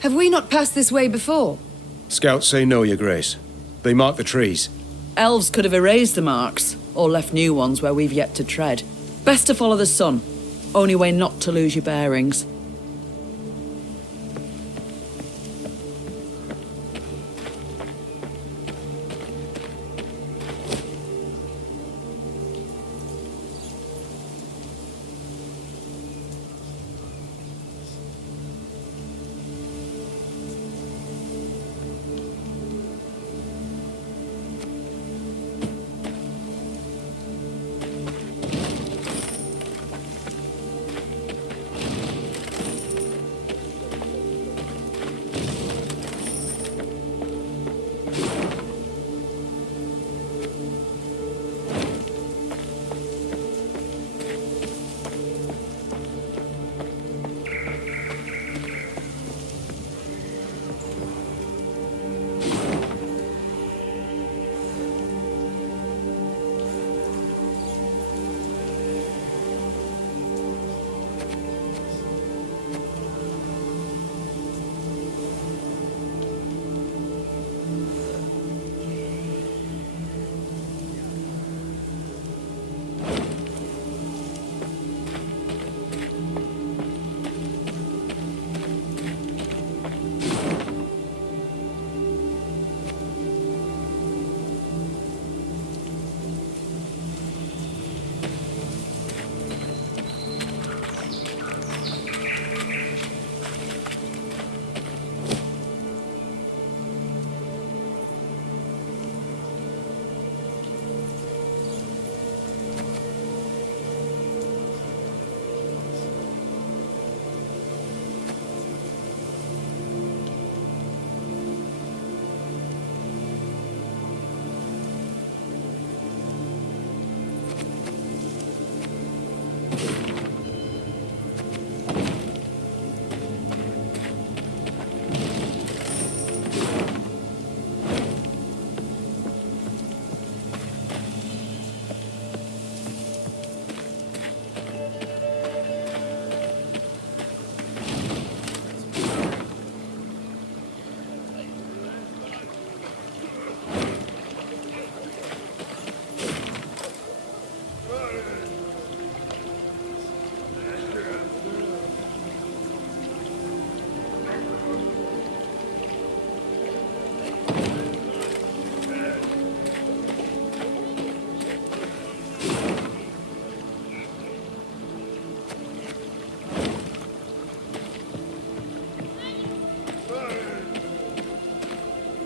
Have we not passed this way before? Scouts say no, Your Grace. They mark the trees. Elves could have erased the marks, or left new ones where we've yet to tread. Best to follow the sun. Only way not to lose your bearings.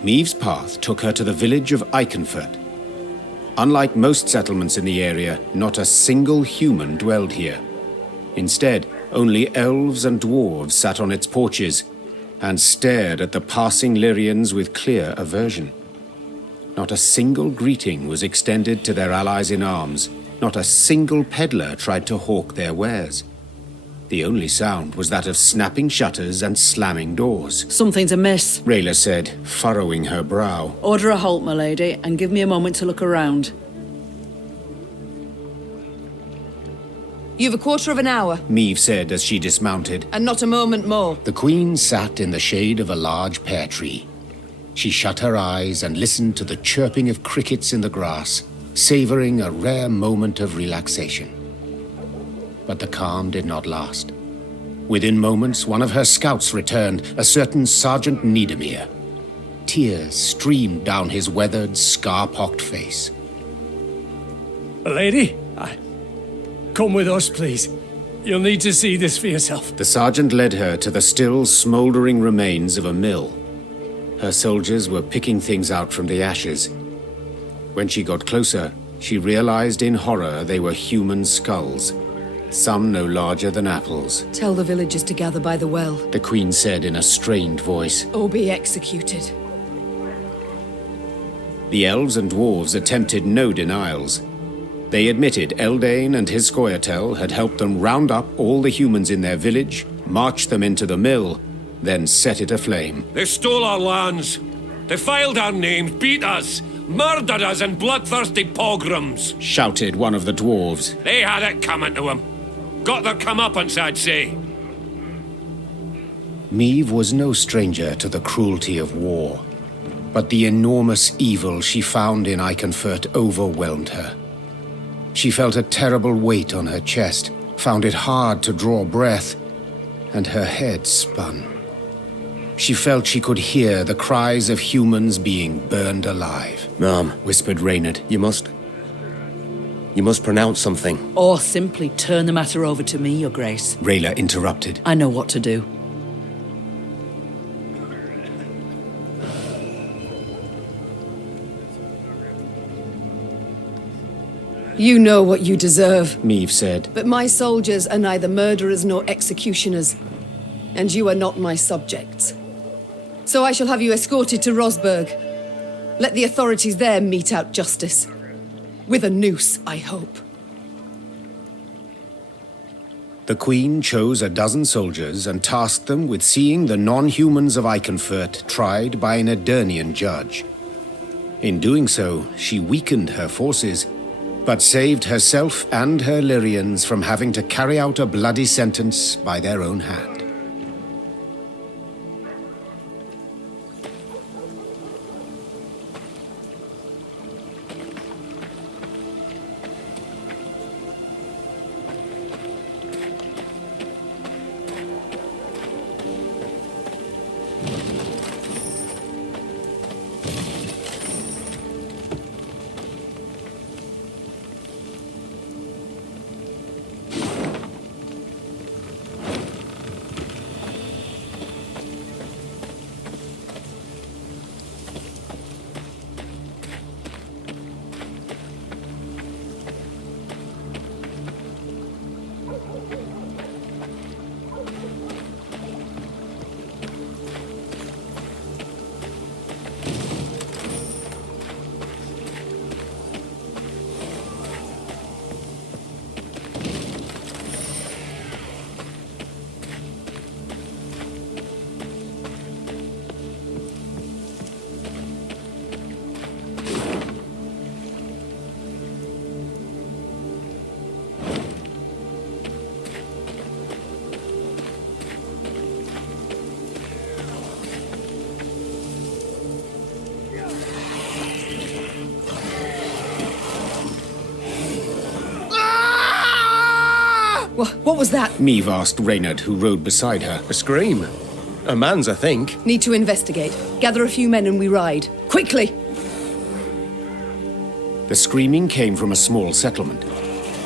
Maeve's path took her to the village of Eichenfurt. Unlike most settlements in the area, not a single human dwelled here. Instead, only elves and dwarves sat on its porches and stared at the passing Lyrians with clear aversion. Not a single greeting was extended to their allies in arms. Not a single peddler tried to hawk their wares. The only sound was that of snapping shutters and slamming doors. Something's amiss. Rayla said, furrowing her brow. Order a halt, my lady, and give me a moment to look around. You've a quarter of an hour. Maeve said as she dismounted. And not a moment more. The Queen sat in the shade of a large pear tree. She shut her eyes and listened to the chirping of crickets in the grass, savoring a rare moment of relaxation. But the calm did not last. Within moments, one of her scouts returned, a certain Sergeant Niedermere. Tears streamed down his weathered, scar-pocked face. Lady, come with us, please. You'll need to see this for yourself. The sergeant led her to the still smouldering remains of a mill. Her soldiers were picking things out from the ashes. When she got closer, she realized in horror they were human skulls. Some no larger than apples. Tell the villagers to gather by the well. The Queen said in a strained voice. Or be executed. The elves and dwarves attempted no denials. They admitted Eldane and his Scoia'tael had helped them round up all the humans in their village, march them into the mill, then set it aflame. They stole our lands, defiled our names, beat us, murdered us in bloodthirsty pogroms, shouted one of the dwarves. They had it coming to them. Got their comeuppance, I'd say. Meve was no stranger to the cruelty of war, but the enormous evil she found in Iconfurt overwhelmed her. She felt a terrible weight on her chest, found it hard to draw breath, and her head spun. She felt she could hear the cries of humans being burned alive. Mom, Whispered Reynard. you must pronounce something. Or simply turn the matter over to me, Your Grace. Rayla interrupted. I know what to do. You know what you deserve. Meve said. But my soldiers are neither murderers nor executioners. And you are not my subjects. So I shall have you escorted to Rosberg. Let the authorities there mete out justice. With a noose, I hope. The Queen chose a dozen soldiers and tasked them with seeing the non-humans of Iconfurt tried by an Edirnian judge. In doing so, she weakened her forces, but saved herself and her Lyrians from having to carry out a bloody sentence by their own hand. What was that? Meve asked Reynard, who rode beside her. A scream. A man's, I think. Need to investigate. Gather a few men and we ride. Quickly! The screaming came from a small settlement.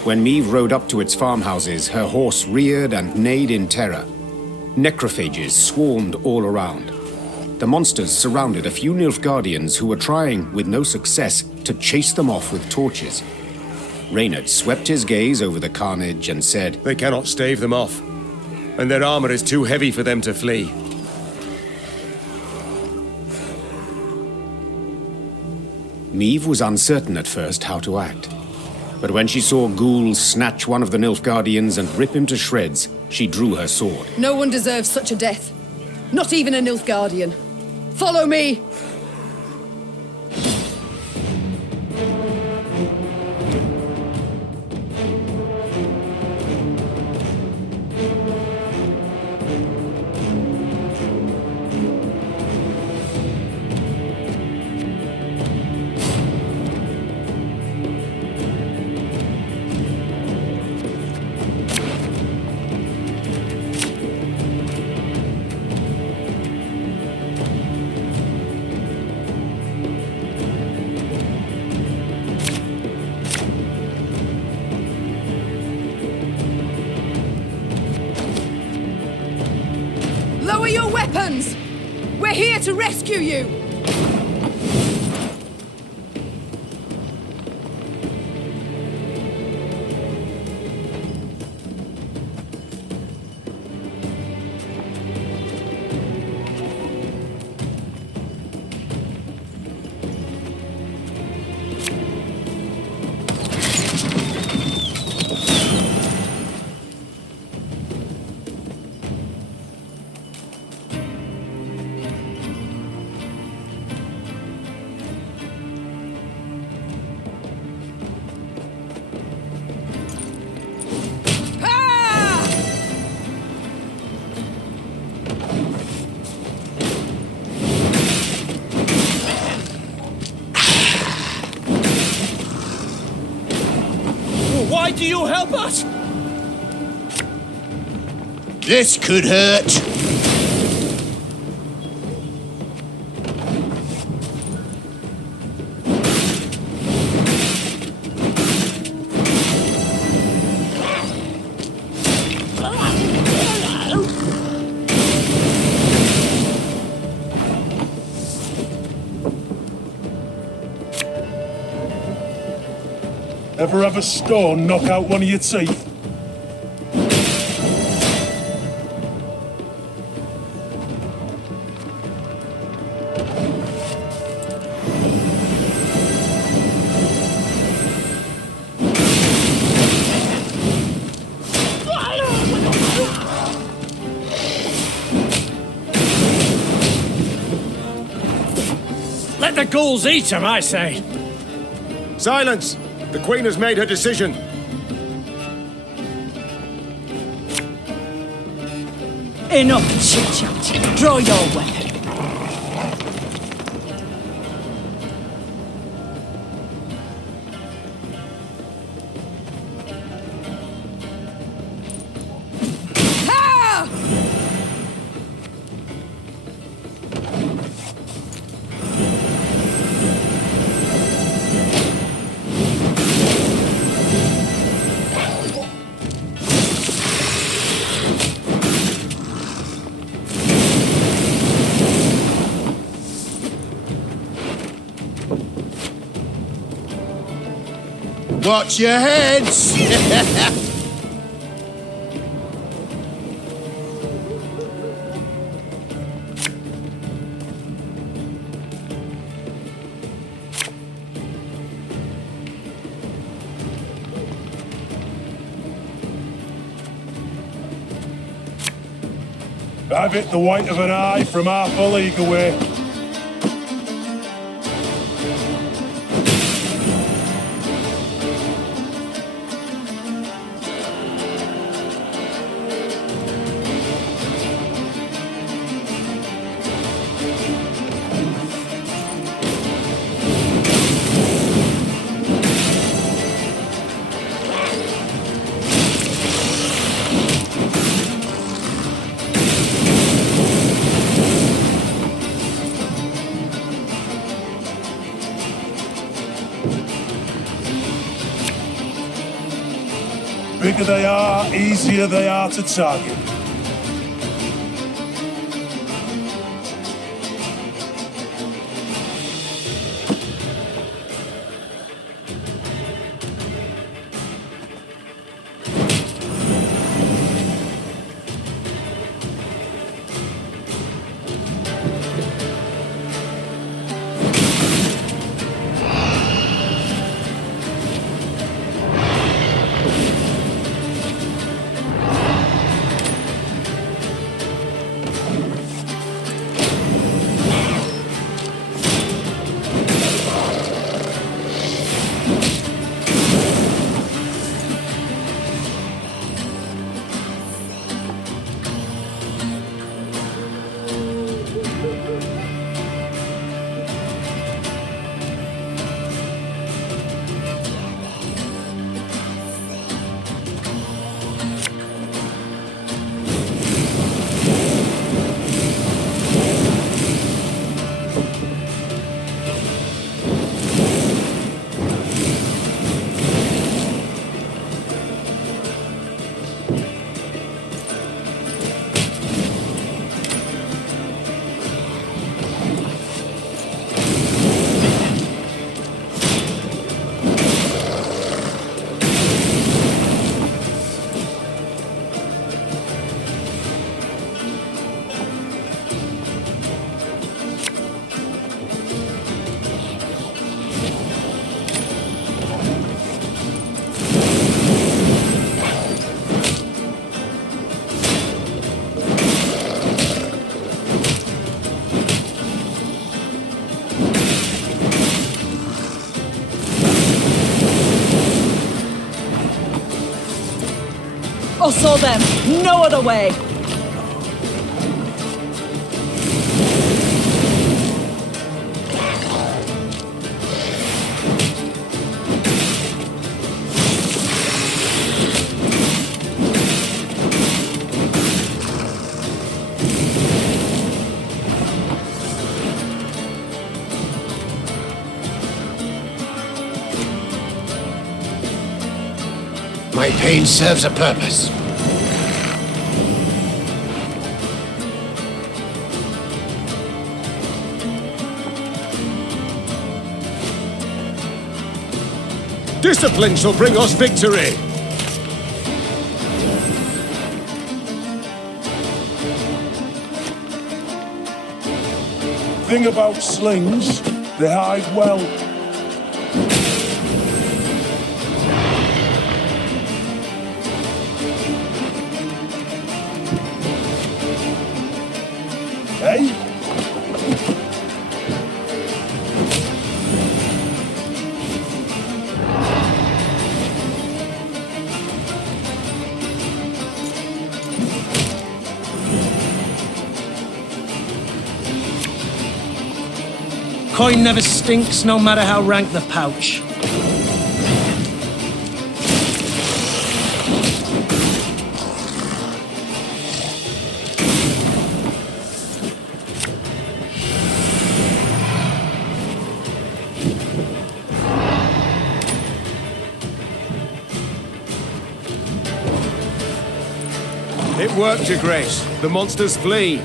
When Meve rode up to its farmhouses, her horse reared and neighed in terror. Necrophages swarmed all around. The monsters surrounded a few Nilfgaardians who were trying, with no success, to chase them off with torches. Reynard swept his gaze over the carnage and said, They cannot stave them off, and their armor is too heavy for them to flee. Meve was uncertain at first how to act. But when she saw ghouls snatch one of the Nilfgaardians and rip him to shreds, she drew her sword. No one deserves such a death. Not even a Nilfgaardian. Follow me! Lower your weapons! We're here to rescue you! Why do you help us? This could hurt. Ever have a stone knock out one of your teeth? Let the ghouls eat him, I say. Silence! The Queen has made her decision. Enough chit-chat. Draw your weapon. Watch your heads! Have it the white of an eye from half a league away. Bigger they are, easier they are to target. Or saw them. No other way. My pain serves a purpose. Discipline shall bring us victory! Thing about slings, they hide well. Hey? Coin never stinks, no matter how rank the pouch. It worked, Your Grace. The monsters flee.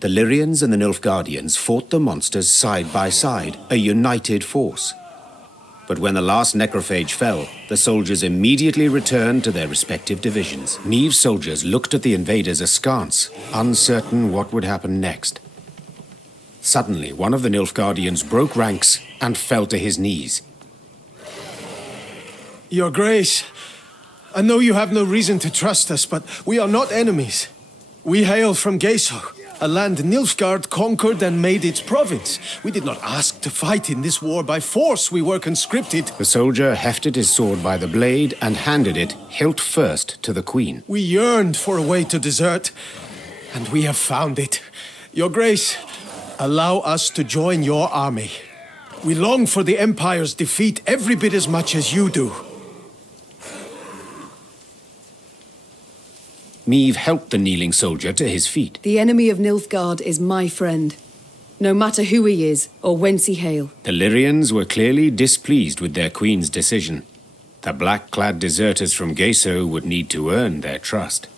The Lyrians and the Nilfgaardians fought the monsters side by side, a united force. But when the last necrophage fell, the soldiers immediately returned to their respective divisions. Neve's soldiers looked at the invaders askance, uncertain what would happen next. Suddenly, one of the Nilfgaardians broke ranks and fell to his knees. Your Grace, I know you have no reason to trust us, but we are not enemies. We hail from Geso, a land Nilfgaard conquered and made its province. We did not ask to fight in this war by force. We were conscripted. The soldier hefted his sword by the blade and handed it, hilt first, to the Queen. We yearned for a way to desert, and we have found it. Your Grace, allow us to join your army. We long for the Empire's defeat every bit as much as you do. Neve helped the kneeling soldier to his feet. The enemy of Nilfgaard is my friend, no matter who he is or whence he hail. The Lyrians were clearly displeased with their queen's decision. The black-clad deserters from Geso would need to earn their trust.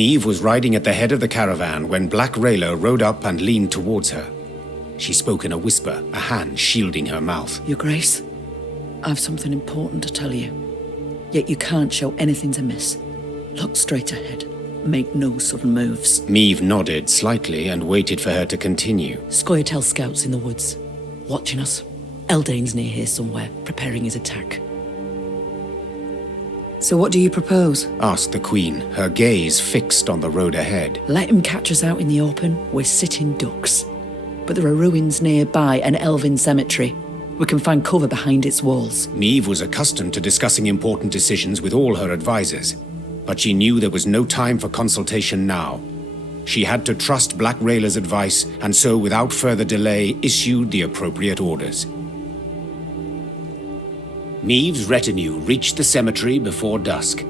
Maeve was riding at the head of the caravan when Black Rayla rode up and leaned towards her. She spoke in a whisper, a hand shielding her mouth. Your Grace, I've something important to tell you. Yet you can't show anything to miss. Look straight ahead. Make no sudden moves. Maeve nodded slightly and waited for her to continue. Scoia'tael scouts in the woods, watching us. Eldane's near here somewhere, preparing his attack. So what do you propose? Asked the Queen, her gaze fixed on the road ahead. Let him catch us out in the open. We're sitting ducks. But there are ruins nearby, an elven cemetery. We can find cover behind its walls. Maeve was accustomed to discussing important decisions with all her advisors, but she knew there was no time for consultation now. She had to trust Black Rayla's advice, and so without further delay issued the appropriate orders. Maeve's retinue reached the cemetery before dusk.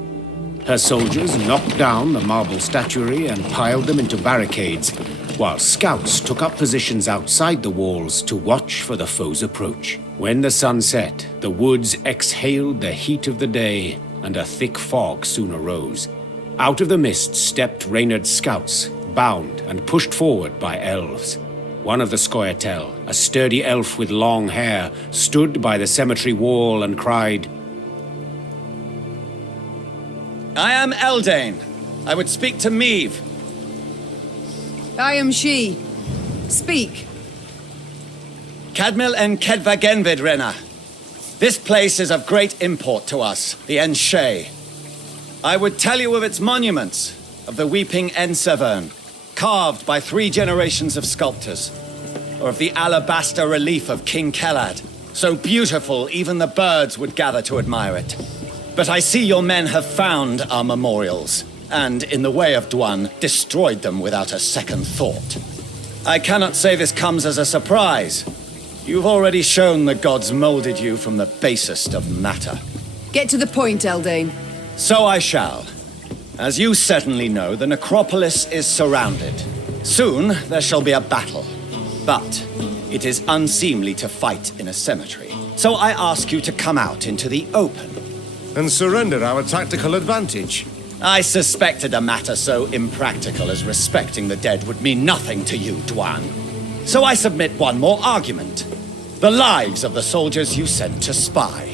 Her soldiers knocked down the marble statuary and piled them into barricades, while scouts took up positions outside the walls to watch for the foe's approach. When the sun set, the woods exhaled the heat of the day, and a thick fog soon arose. Out of the mist stepped Reynard's scouts, bound and pushed forward by elves. One of the Scoia'tael, a sturdy elf with long hair, stood by the cemetery wall and cried, I am Eldane. I would speak to Maeve. I am she. Speak. Cadmil and Kedva Genvid, Renna. This place is of great import to us, the Enshe. I would tell you of its monuments, of the weeping Ensevern, carved by 3 generations of sculptors, or of the alabaster relief of King Kelad, so beautiful even the birds would gather to admire it. But I see your men have found our memorials, and in the way of Dwan, destroyed them without a second thought. I cannot say this comes as a surprise. You've already shown the gods molded you from the basest of matter. Get to the point, Eldane. So I shall. As you certainly know, the necropolis is surrounded. Soon there shall be a battle. But it is unseemly to fight in a cemetery. So I ask you to come out into the open. And surrender our tactical advantage. I suspected a matter so impractical as respecting the dead would mean nothing to you, Dwan. So I submit one more argument. The lives of the soldiers you sent to spy.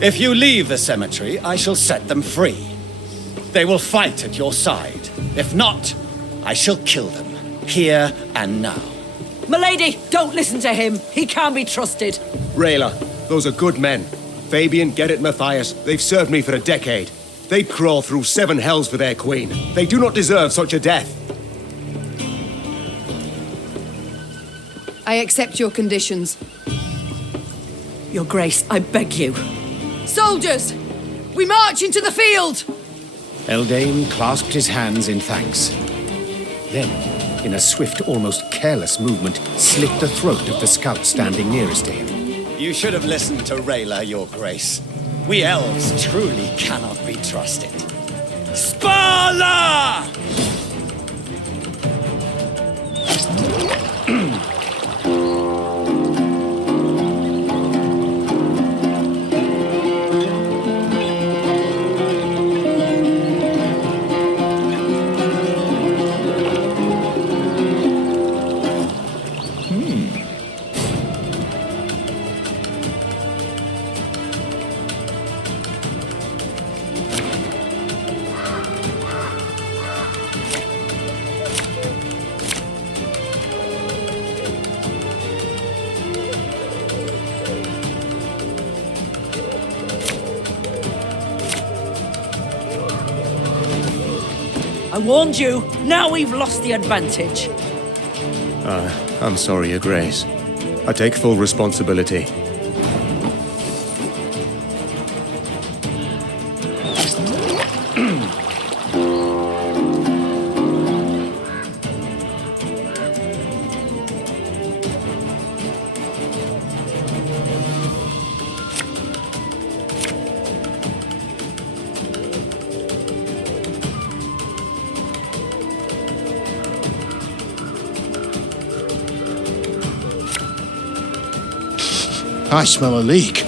If you leave the cemetery, I shall set them free. They will fight at your side. If not, I shall kill them, here and now. Milady, don't listen to him. He can't be trusted. Rayla, those are good men. Fabian, Gerrit, Matthias, they've served me for a decade. They'd crawl through 7 hells for their queen. They do not deserve such a death. I accept your conditions. Your Grace, I beg you. Soldiers! We march into the field! Eldane clasped his hands in thanks. Then, in a swift, almost careless movement, slit the throat of the scout standing nearest to him. You should have listened to Rayla, Your Grace. We elves truly cannot be trusted. Spala! I warned you. Now we've lost the advantage. I'm sorry, Your Grace. I take full responsibility. I smell a leak.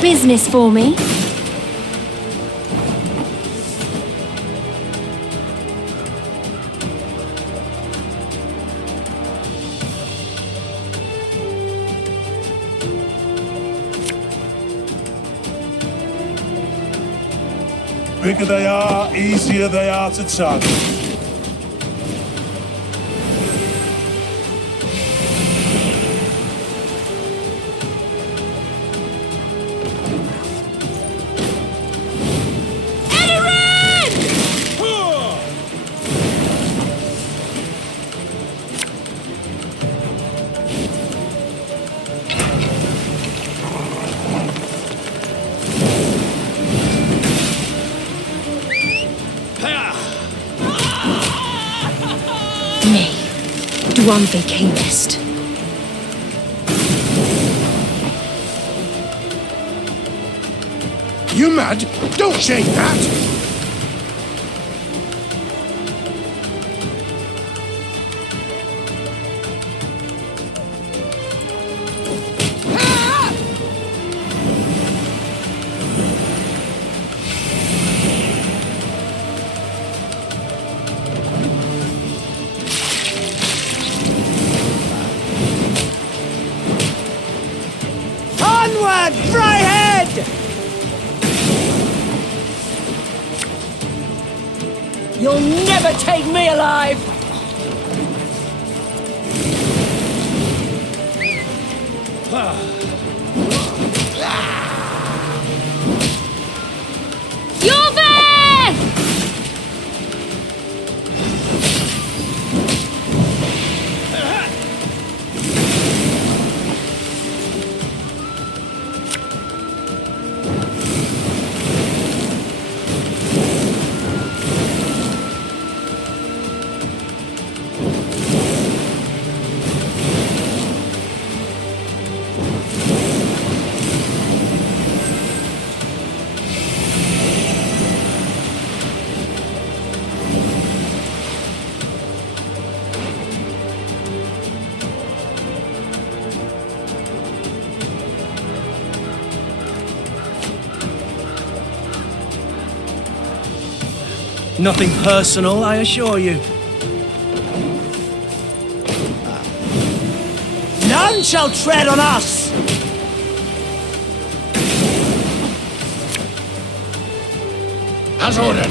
business for me? Bigger they are, easier they are to tug. Nay, Dwan fe camest. You mad? Don't shake that! Onward, Fryhead! You'll never take me alive! You're there! Nothing personal, I assure you. None shall tread on us! As ordered.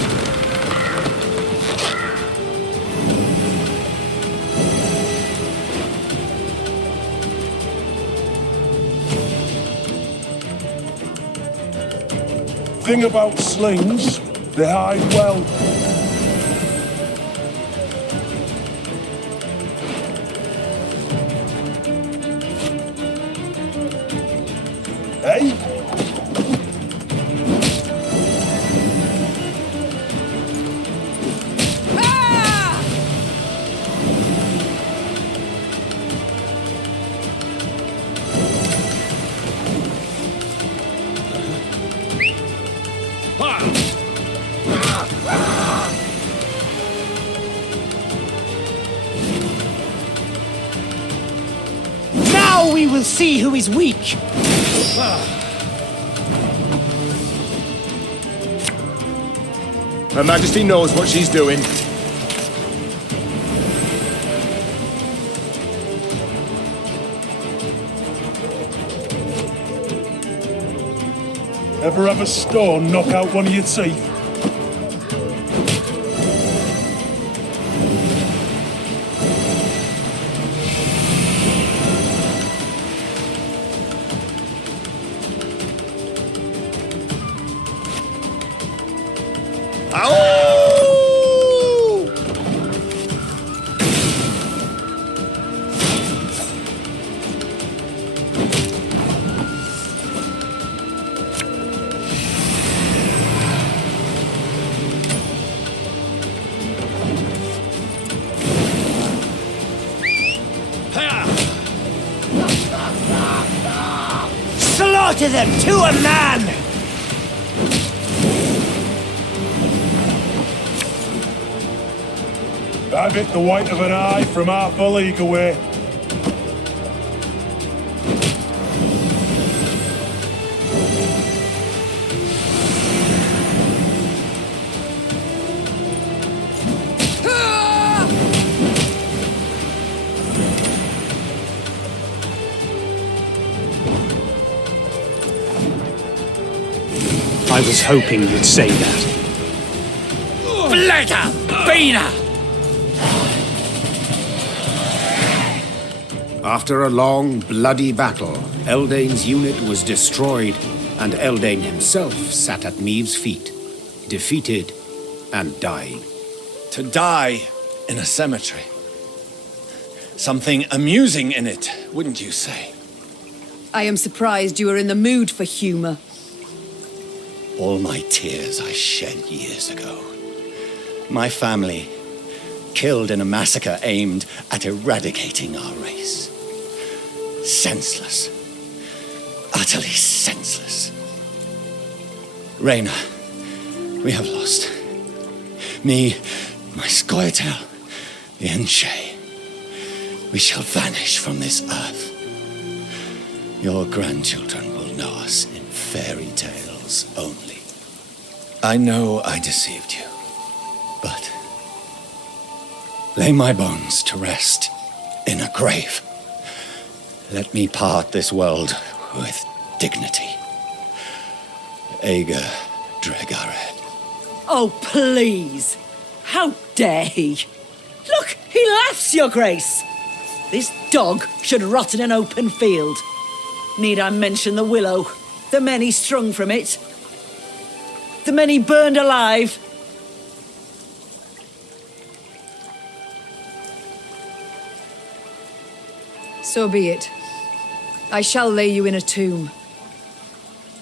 Thing about slings, they hide well. Hey? Now we will see who is weak! Her Majesty knows what she's doing. Ever have a stone knock out one of your teeth? Slaughter them to a man! I've hit the white of an eye from half a league away. I was hoping you'd say that. Bledder! Beaner! After a long, bloody battle, Eldain's unit was destroyed, and Eldain himself sat at Maeve's feet, defeated and dying. To die in a cemetery. Something amusing in it, wouldn't you say? I am surprised you are in the mood for humor. All my tears I shed years ago. My family, killed in a massacre aimed at eradicating our race. Senseless. Utterly senseless. Reyna, we have lost. Me, my Scoia'tael, the Enshe. We shall vanish from this earth. Your grandchildren will know us in fairy tales only. I know I deceived you, but lay my bones to rest in a grave. Let me part this world with dignity. Ager Dregared. Oh, please! How dare he? Look, he laughs, Your Grace! This dog should rot in an open field. Need I mention the willow? The men he strung from it? The men he burned alive? So be it. I shall lay you in a tomb.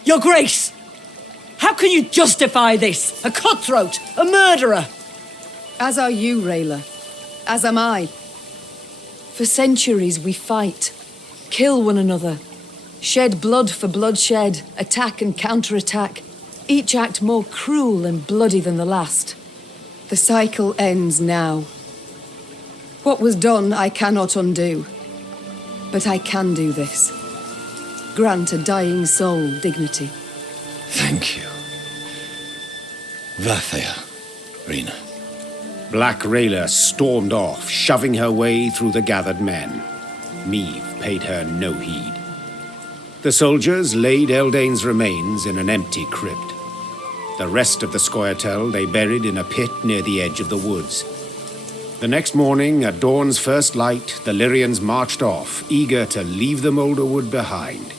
Your Grace! How can you justify this? A cutthroat, a murderer! As are you, Rayla. As am I. For centuries we fight, kill one another, shed blood for bloodshed, attack and counterattack, each act more cruel and bloody than the last. The cycle ends now. What was done I cannot undo. But I can do this. Grant a dying soul dignity. Thank you. Vathea, Rena. Black Rayla stormed off, shoving her way through the gathered men. Maeve paid her no heed. The soldiers laid Eldain's remains in an empty crypt. The rest of the Scoia'tael they buried in a pit near the edge of the woods. The next morning, at dawn's first light, the Lyrians marched off, eager to leave the Moulderwood behind.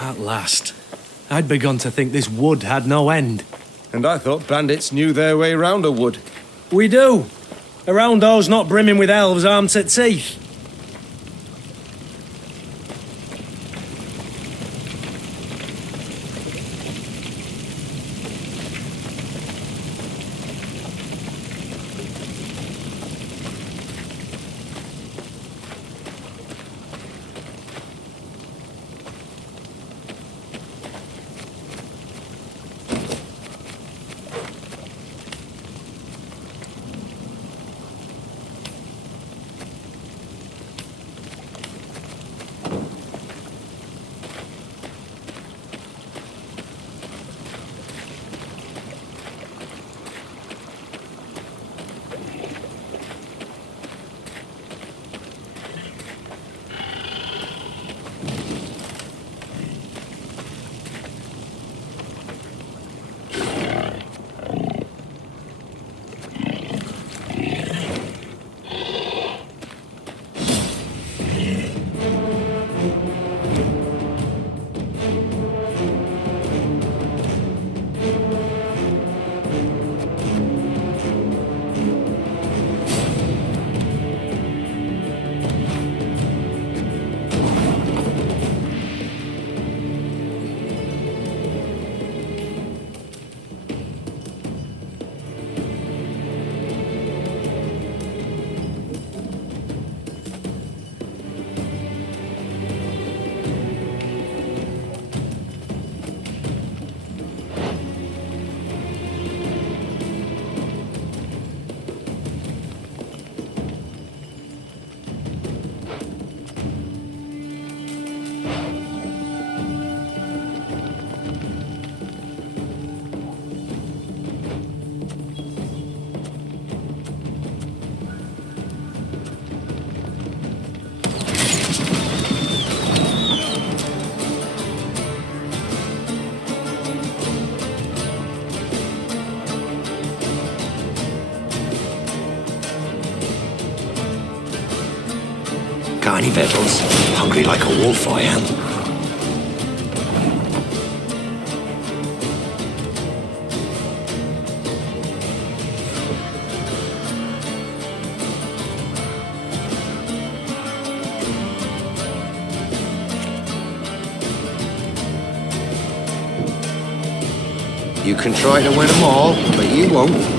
At last. I'd begun to think this wood had no end. And I thought bandits knew their way round a wood. We do. Around those not brimming with elves armed to teeth. Vettles. Hungry like a wolf, I am. You can try to win them all, but you won't.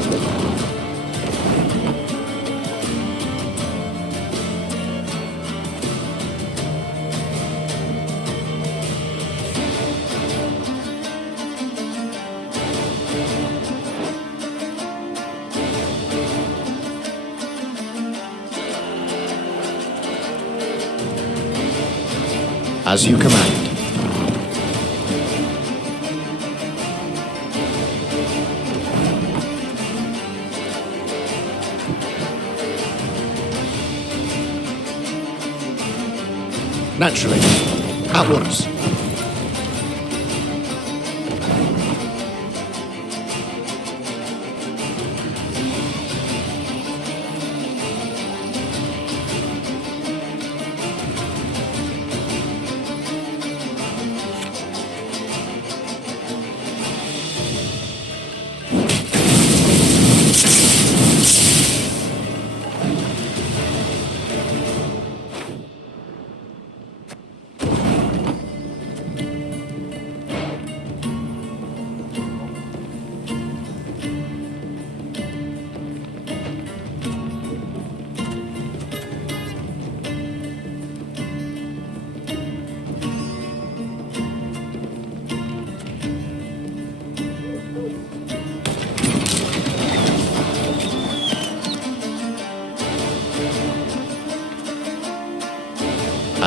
As you command. Naturally. At once.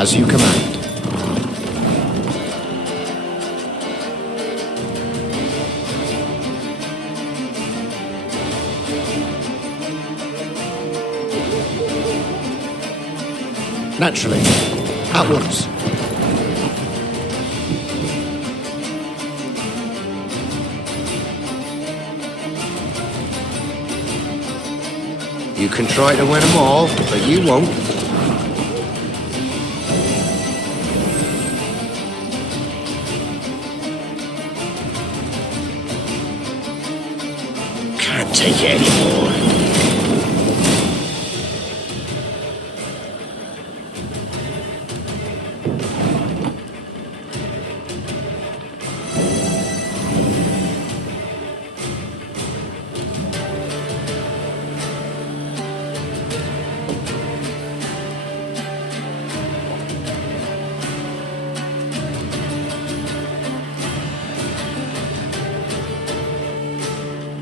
As you command. Naturally. At once. You can try to win them all, but you won't. Can't take it anymore.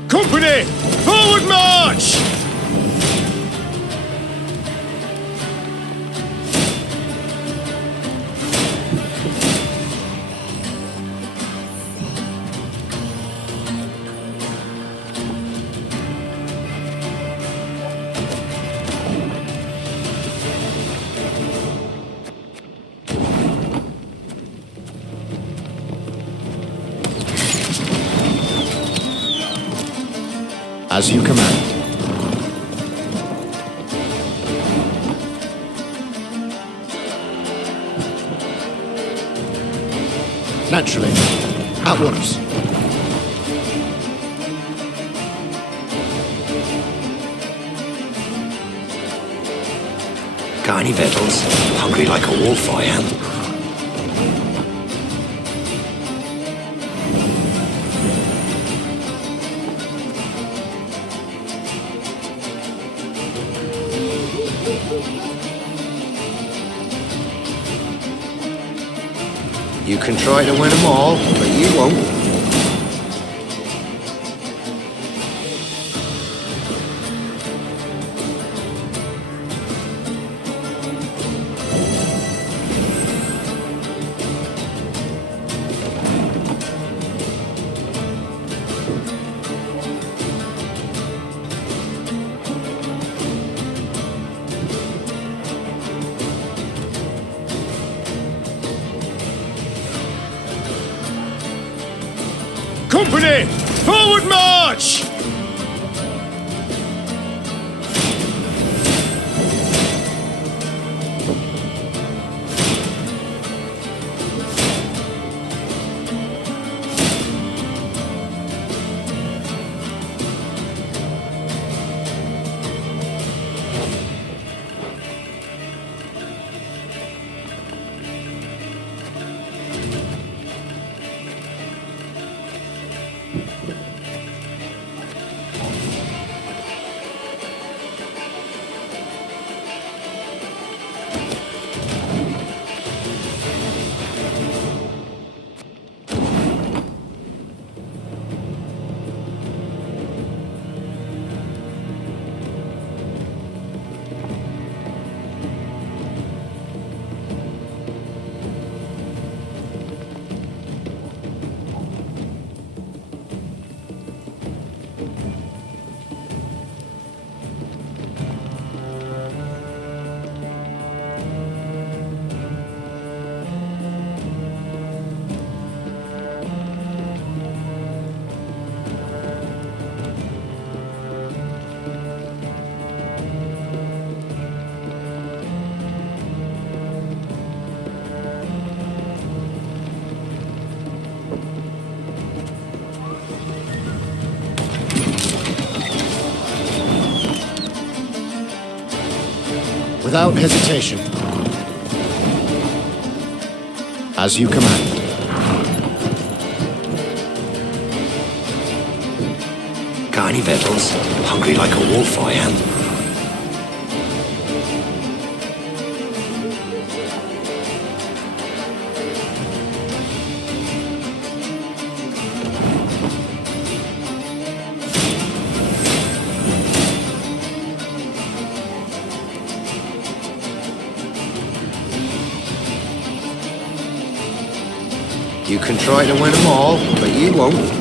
Company! Forward march! As you command. Naturally. At once. Got any Vettles? Hungry like a wolf, I am. You can try to win them all, but you won't. Company! Forward march! Without hesitation. As you command. Got any victuals? Hungry like a wolf, I am. You can try to win them all, but you won't.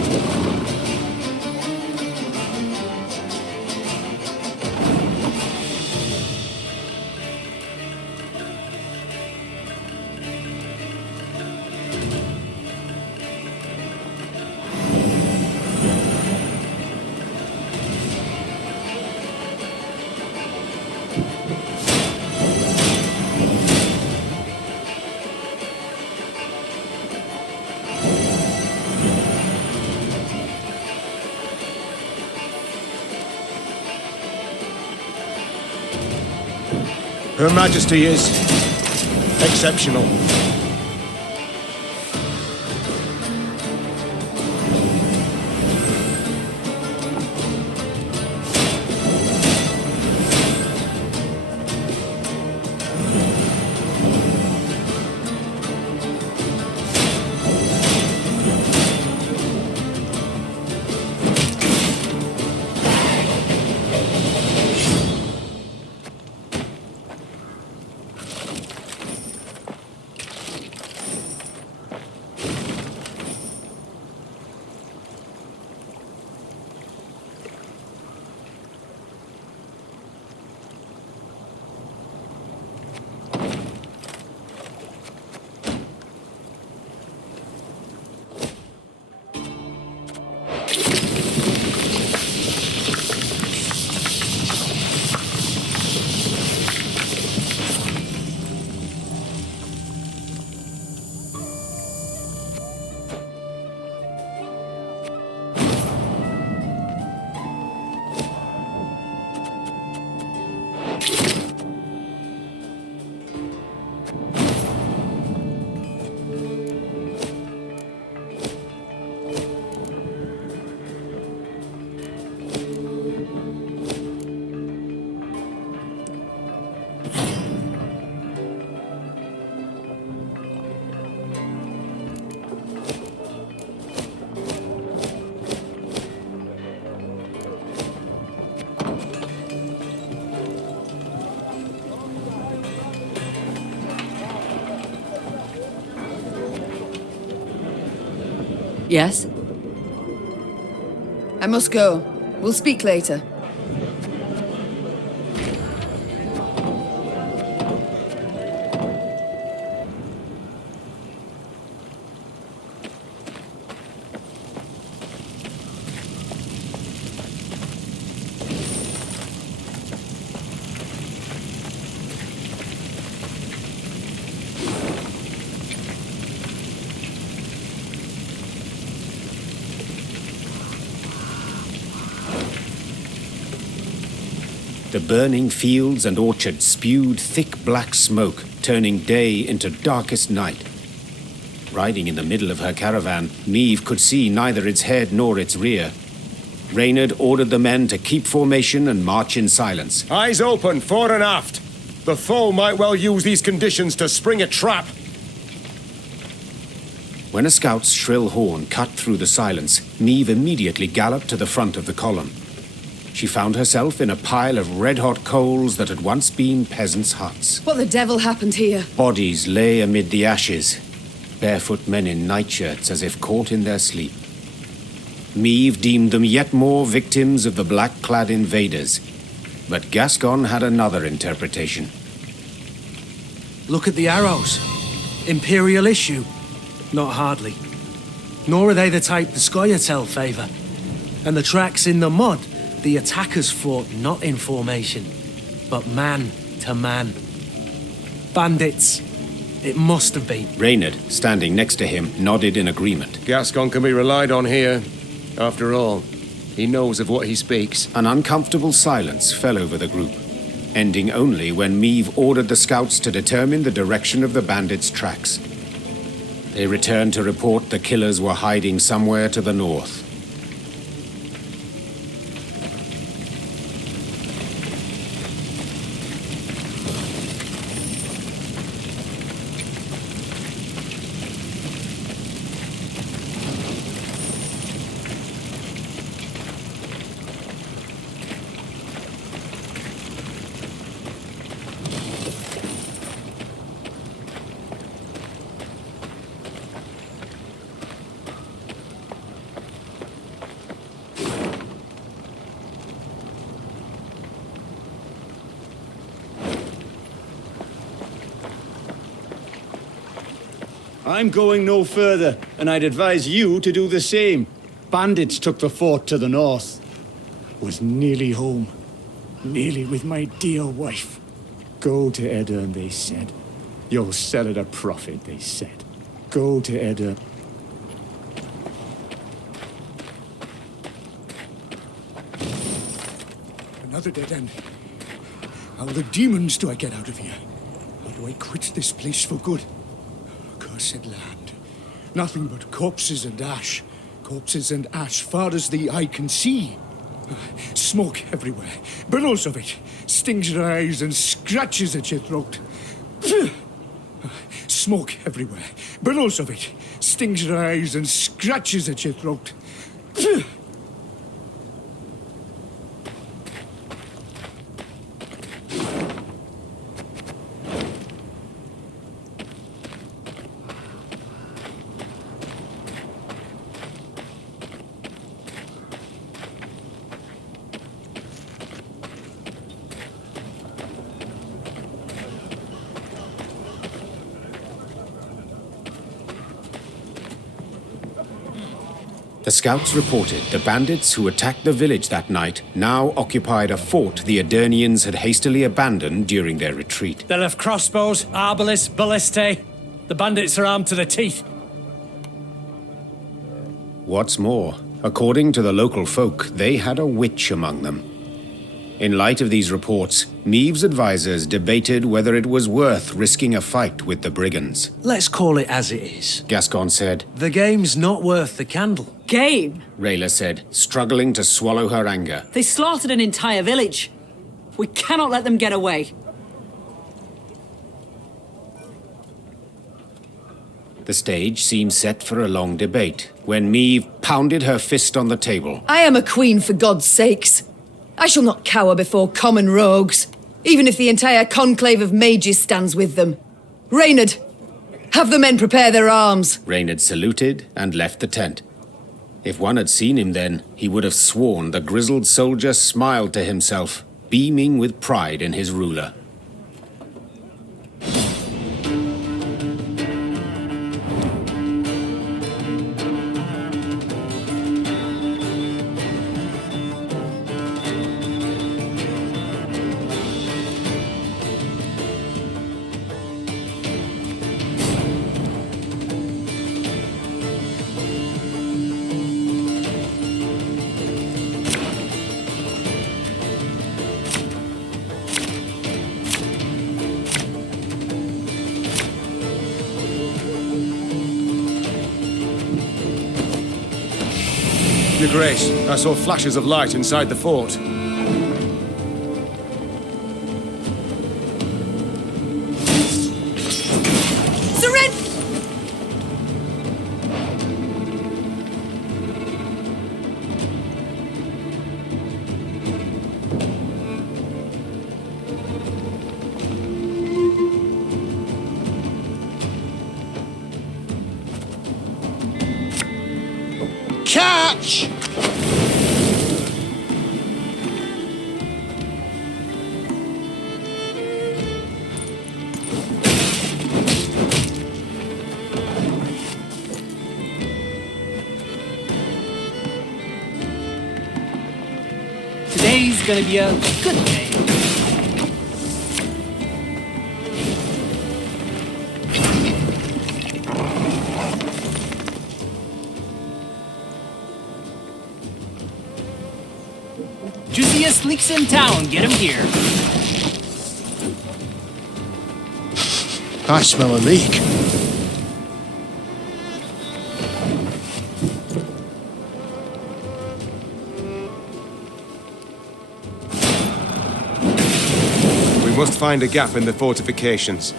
Her Majesty is exceptional. Yes? I must go. We'll speak later. The burning fields and orchards spewed thick black smoke, turning day into darkest night. Riding in the middle of her caravan, Niamh could see neither its head nor its rear. Reynard ordered the men to keep formation and march in silence. Eyes open, fore and aft. The foe might well use these conditions to spring a trap. When a scout's shrill horn cut through the silence, Niamh immediately galloped to the front of the column. She found herself in a pile of red-hot coals that had once been peasants' huts. What the devil happened here? Bodies lay amid the ashes, barefoot men in nightshirts as if caught in their sleep. Niamh deemed them yet more victims of the black-clad invaders, but Gascon had another interpretation. Look at the arrows. Imperial issue. Not hardly. Nor are they the type the Scoia'tael favour. And the tracks in the mud, the attackers fought not in formation, but man to man. Bandits. It must have been. Reynard, standing next to him, nodded in agreement. Gascon can be relied on here. After all, he knows of what he speaks. An uncomfortable silence fell over the group. ending only when Meave ordered the scouts to determine the direction of the bandits' tracks. They returned to report the killers were hiding somewhere to the north. I'm going no further, and I'd advise you to do the same. Bandits took the fort to the north. Was nearly home. Nearly with my dear wife. Go to Edern, they said. You'll sell at a profit, they said. Go to Edern. Another dead end. How the demons do I get out of here? How do I quit this place for good? Cursed land. Nothing but corpses and ash. Corpses and ash far as the eye can see. Smoke everywhere. Billows of it. Stings your eyes and scratches at your throat. Smoke everywhere. Billows of it. Stings your eyes and scratches at your throat. The scouts reported the bandits who attacked the village that night now occupied a fort the Edernians had hastily abandoned during their retreat. They'll have crossbows, arbalists, ballistae. The bandits are armed to the teeth. What's more, according to the local folk, they had a witch among them. In light of these reports, Meave's advisors debated whether it was worth risking a fight with the brigands. Let's call it as it is. Gascon said. The game's not worth the candle. Game? Rayla said, struggling to swallow her anger. They slaughtered an entire village. We cannot let them get away. The stage seemed set for a long debate, when Meave pounded her fist on the table. I am a queen, for God's sakes. I shall not cower before common rogues, even if the entire conclave of mages stands with them. Reynard, have the men prepare their arms. Reynard saluted and left the tent. If one had seen him then, he would have sworn the grizzled soldier smiled to himself, beaming with pride in his ruler. Your Grace, I saw flashes of light inside the fort. Surrender! Catch! Today's gonna be a good day. Juiciest leaks in town, get him here. I smell a leak. We must find a gap in the fortifications.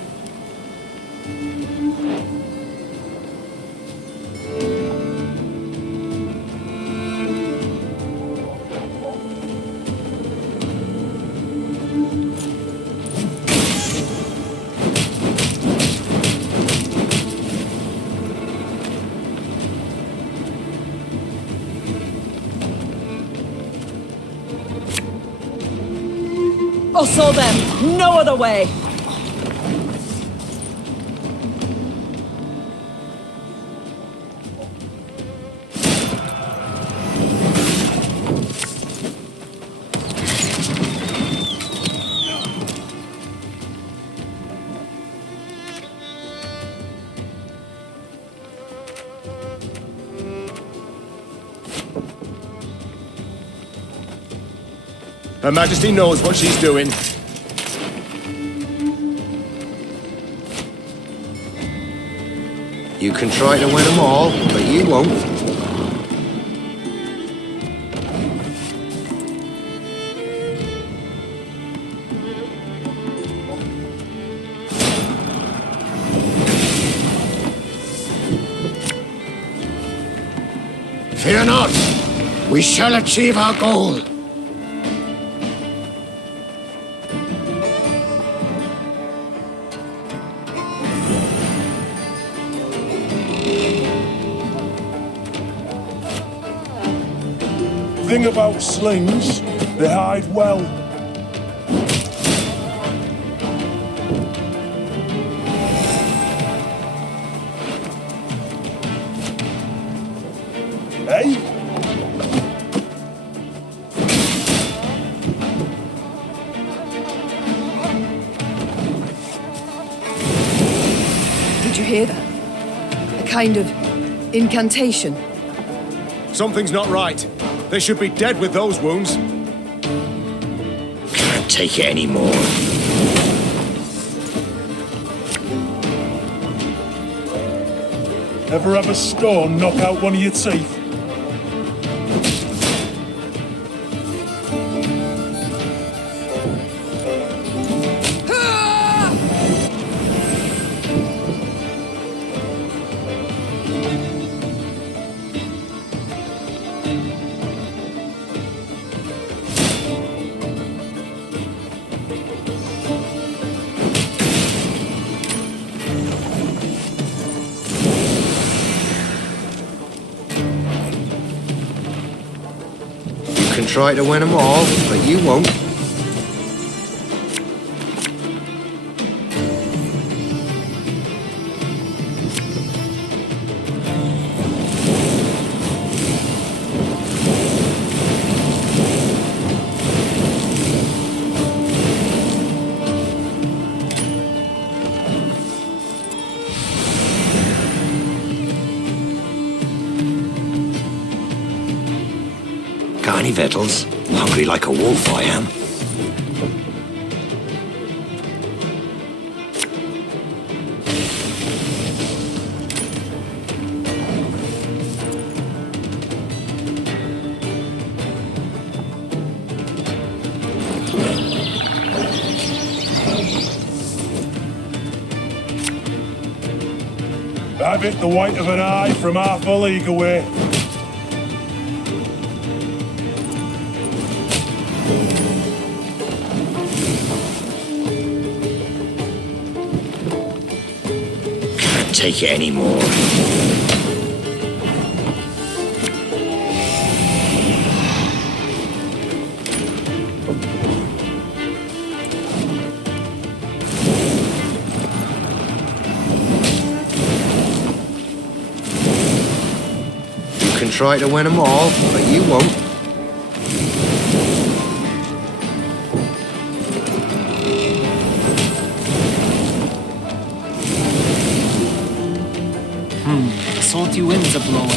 Us or them, no other way! Her Majesty knows what she's doing. You can try to win them all, but you won't. Fear not. We shall achieve our goal. Thing about slings, they hide well. Hey? Did you hear that? A kind of incantation. Something's not right. They should be dead with those wounds. Can't take it anymore. Ever have a stone knock out one of your teeth? You can try to win them all, but you won't. Got any victuals? Hungry like a wolf, I am. I've hit the white of an eye from half a league away. Can't take it anymore. You can try to win them all, but you won't. The salty winds are blowing.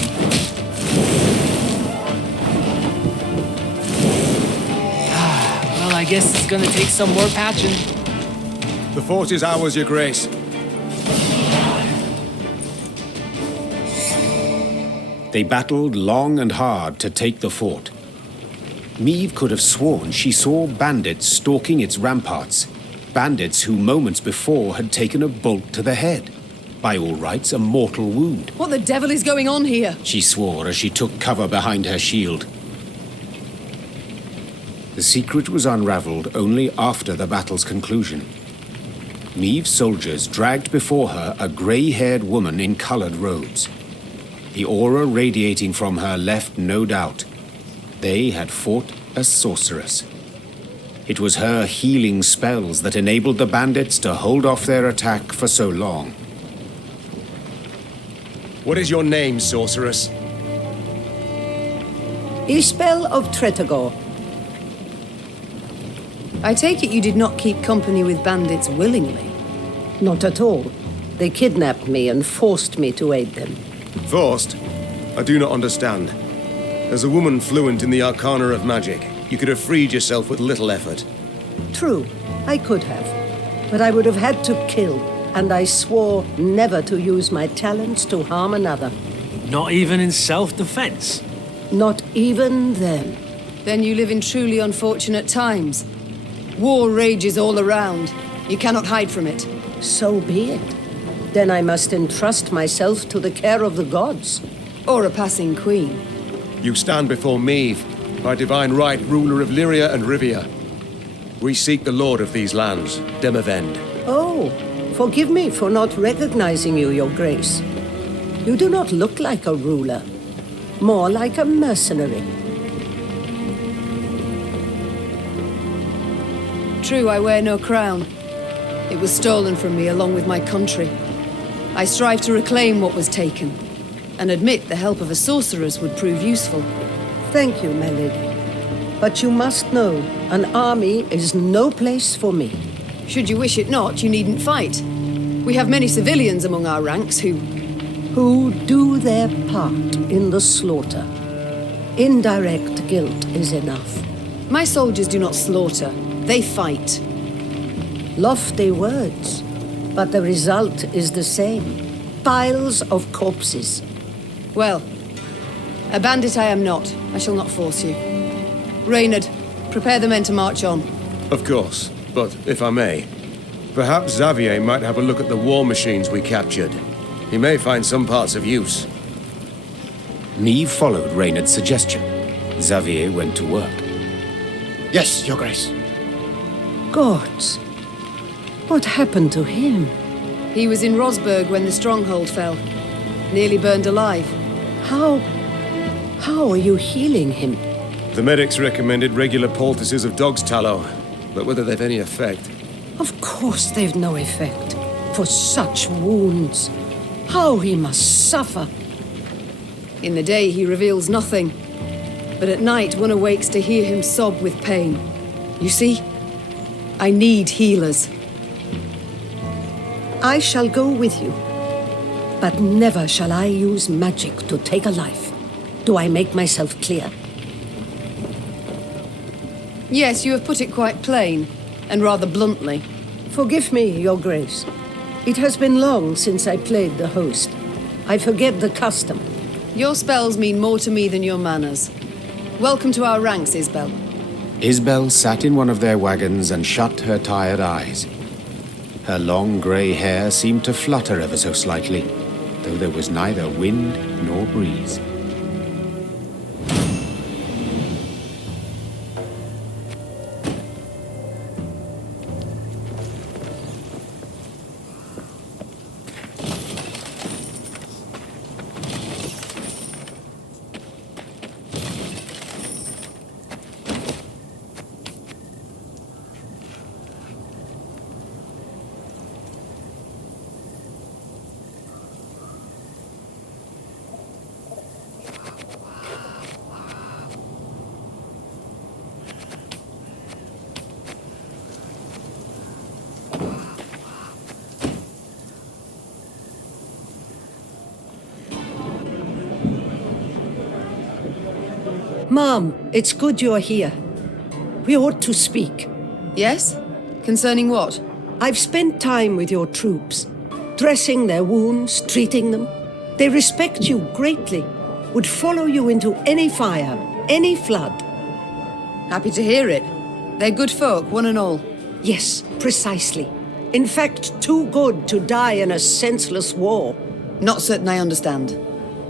Well, I guess it's gonna take some more patching. The fort is ours, Your Grace. They battled long and hard to take the fort. Meve could have sworn she saw bandits stalking its ramparts. Bandits who moments before had taken a bolt to the head. By all rights, a mortal wound. What the devil is going on here? She swore as she took cover behind her shield. The secret was unraveled only after the battle's conclusion. Meve's soldiers dragged before her a grey-haired woman in colored robes. The aura radiating from her left no doubt. They had fought a sorceress. It was her healing spells that enabled the bandits to hold off their attack for so long. What is your name, sorceress? Isbel of Tretagor. I take it you did not keep company with bandits willingly? Not at all. They kidnapped me and forced me to aid them. Forced? I do not understand. As a woman fluent in the arcana of magic, you could have freed yourself with little effort. True, I could have. But I would have had to kill, and I swore never to use my talents to harm another. Not even in self-defense? Not even then. Then you live in truly unfortunate times. War rages all around. You cannot hide from it. So be it. Then I must entrust myself to the care of the gods. Or a passing queen. You stand before Meve, by divine right ruler of Lyria and Rivia. We seek the lord of these lands, Demavend. Oh, forgive me for not recognizing you, Your Grace. You do not look like a ruler. More like a mercenary. True, I wear no crown. It was stolen from me along with my country. I strive to reclaim what was taken, and admit the help of a sorceress would prove useful. Thank you, my lady. But you must know, an army is no place for me. Should you wish it not, you needn't fight. We have many civilians among our ranks who do their part in the slaughter. Indirect guilt is enough. My soldiers do not slaughter, they fight. Lofty words, but the result is the same. Piles of corpses. Well, a bandit I am not. I shall not force you. Reynard, prepare the men to march on. Of course, but if I may, perhaps Xavier might have a look at the war machines we captured. He may find some parts of use. Meve followed Reynard's suggestion. Xavier went to work. Yes, Your Grace. Gods. What happened to him? He was in Rosberg when the stronghold fell. Nearly burned alive. How are you healing him? The medics recommended regular poultices of dog's tallow, but whether they've any effect... Of course they've no effect. For such wounds. How he must suffer. In the day he reveals nothing. But at night one awakes to hear him sob with pain. You see? I need healers. I shall go with you. But never shall I use magic to take a life. Do I make myself clear? Yes, you have put it quite plain, and rather bluntly. Forgive me, Your Grace. It has been long since I played the host. I forget the custom. Your spells mean more to me than your manners. Welcome to our ranks, Isbel. Isbel sat in one of their wagons and shut her tired eyes. Her long grey hair seemed to flutter ever so slightly, though there was neither wind nor breeze. Mom, it's good you're here. We ought to speak. Yes? Concerning what? I've spent time with your troops, dressing their wounds, treating them. They respect you greatly. would follow you into any fire, any flood. Happy to hear it. They're good folk, one and all. Yes, precisely. In fact, too good to die in a senseless war. Not certain I understand.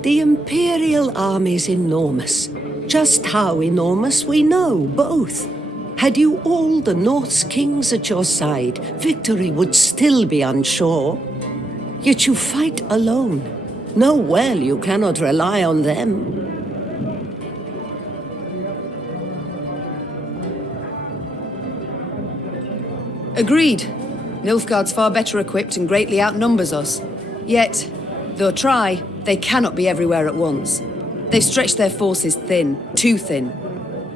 The Imperial army's enormous. Just how enormous we know, both. Had you all the North's kings at your side, victory would still be unsure. Yet you fight alone. Know well you cannot rely on them. Agreed. Nilfgaard's far better equipped and greatly outnumbers us. Yet, though try, they cannot be everywhere at once. They've stretched their forces thin, too thin.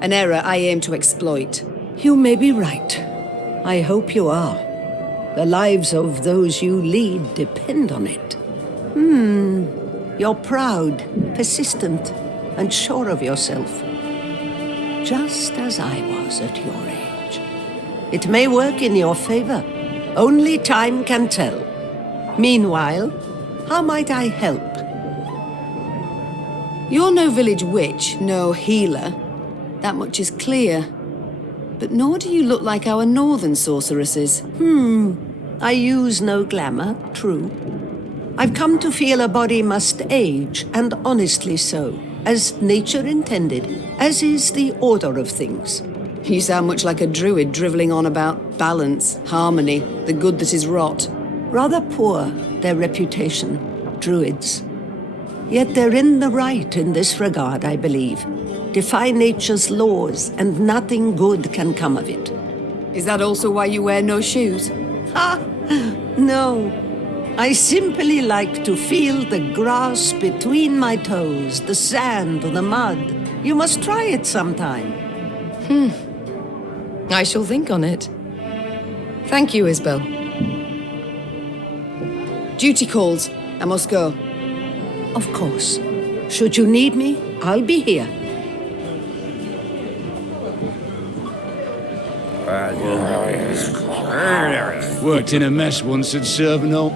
An error I aim to exploit. You may be right. I hope you are. The lives of those you lead depend on it. You're proud, persistent, and sure of yourself. Just as I was at your age. It may work in your favor. Only time can tell. Meanwhile, how might I help? You're no village witch, no healer. That much is clear. But nor do you look like our northern sorceresses. I use no glamour, true. I've come to feel a body must age, and honestly so, as nature intended, as is the order of things. You sound much like a druid drivelling on about balance, harmony, the good that is rot. Rather poor, their reputation, druids. Yet they're in the right in this regard, I believe. Defy nature's laws, and nothing good can come of it. Is that also why you wear no shoes? Ha! No. I simply like to feel the grass between my toes, the sand or the mud. You must try it sometime. I shall think on it. Thank you, Isbel. Duty calls. I must go. Of course. Should you need me, I'll be here. Worked in a mess once at Servano.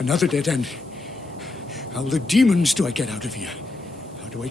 Another dead end. How the demons do I get out of here? How do I